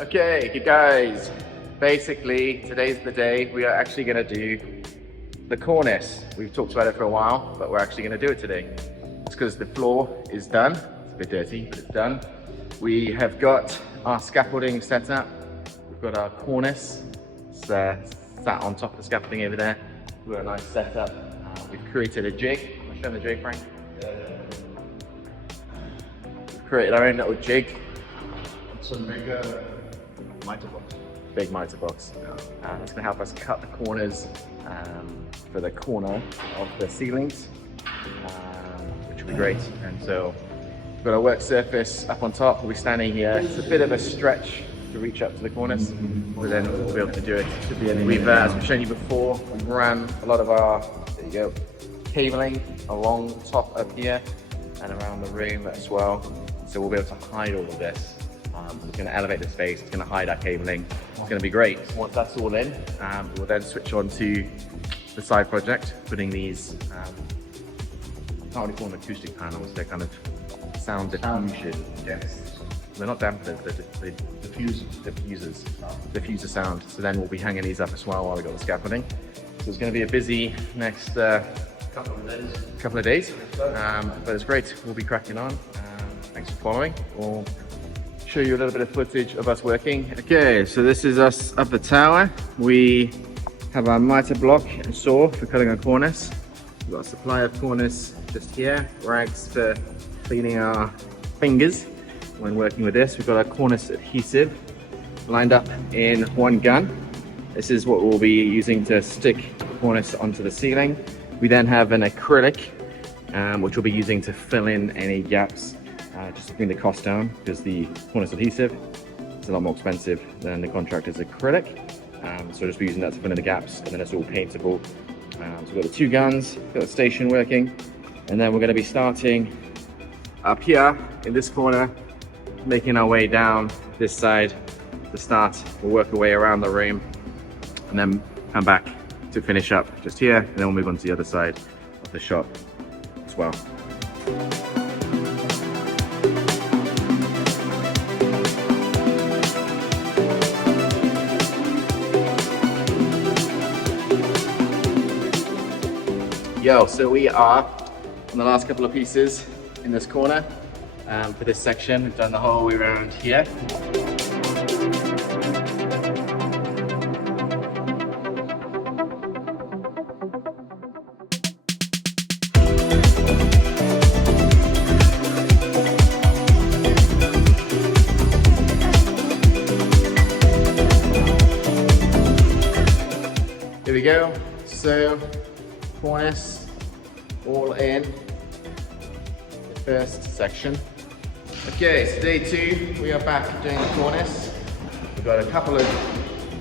Okay, you guys, basically today's the day we are actually going to do the cornice. We've talked about it for a while, but we're actually going to do it today. It's because the floor is done. It's a bit dirty, but it's done. We have got our scaffolding set up. We've got our cornice sat on top of the scaffolding over there. We've got a nice setup. We've created a jig. I'll show them the jig, Frank. We've created our own little jig. Some big miter box. Big miter box. It's going to help us cut the corners for the corner of the ceilings, which will be great. And so we've got our work surface up on top. We'll be standing here. It's a bit of a stretch to reach up to the cornice, but then we'll be able to do it. We've, as we've shown you before, we've ran a lot of our, there you go, cabling along the top up here and around the room as well. So we'll be able to hide all of this. It's going to elevate the space, it's going to hide our cabling, it's going to be great. Once that's all in, we'll then switch on to the side project, putting these, I can't really call them acoustic panels, they're kind of sound diffusion. Yes. They're not dampers, they're diffuser sound. So then we'll be hanging these up as well while we've got the scaffolding. So it's going to be a busy next couple of days, but it's great. We'll be cracking on. Thanks for following. We'll show you a little bit of footage of us working. Okay, so this is us up the tower. We have our miter block and saw for cutting our cornice. We've got a supply of cornice just here, rags for cleaning our fingers when working with this. We've got our cornice adhesive lined up in one gun. This is what we'll be using to stick the cornice onto the ceiling. We then have an acrylic, which we'll be using to fill in any gaps, just to bring the cost down, because the cornice adhesive is a lot more expensive than the contractor's acrylic. So we'll just be using that to fill in the gaps, and then it's all paintable. So we've got the two guns, got the station working, and then we're going to be starting up here in this corner, making our way down this side to start. We'll work our way around the room and then come back to finish up just here, and then we'll move on to the other side of the shop as well. Yo, so we are on the last couple of pieces in this corner for this section. We've done the whole way around here. Here we go. So cornice all in the first section. Okay, so day two, we are back doing the cornice. We've got a couple of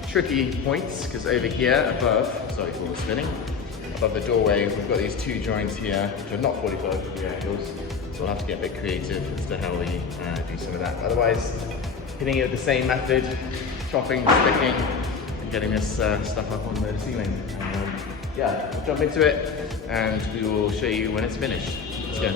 tricky points, because over here above, sorry for the spinning, above the doorway, we've got these two joints here, which are not 45 degree angles, so we'll have to get a bit creative as to how we do some of that. Otherwise, hitting it with the same method, chopping, sticking, and getting this stuff up on the ceiling. Yeah, we'll jump into it and we will show you when it's finished. Let's go.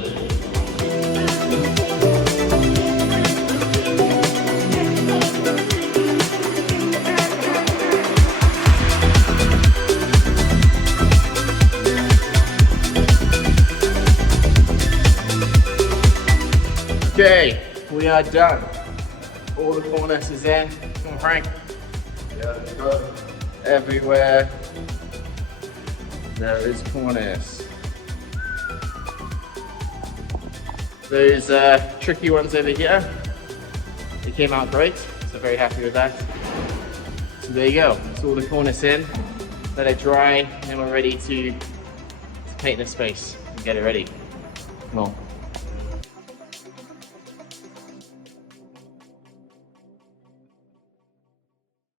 Okay, we are done. All the cornice is in. Come on, Frank. Yeah, let's go. Everywhere there is cornice. Those tricky ones over here, they came out great, so very happy with that. So there you go, that's all the cornice in. Let it dry, and then we're ready to paint the space and get it ready. Come on.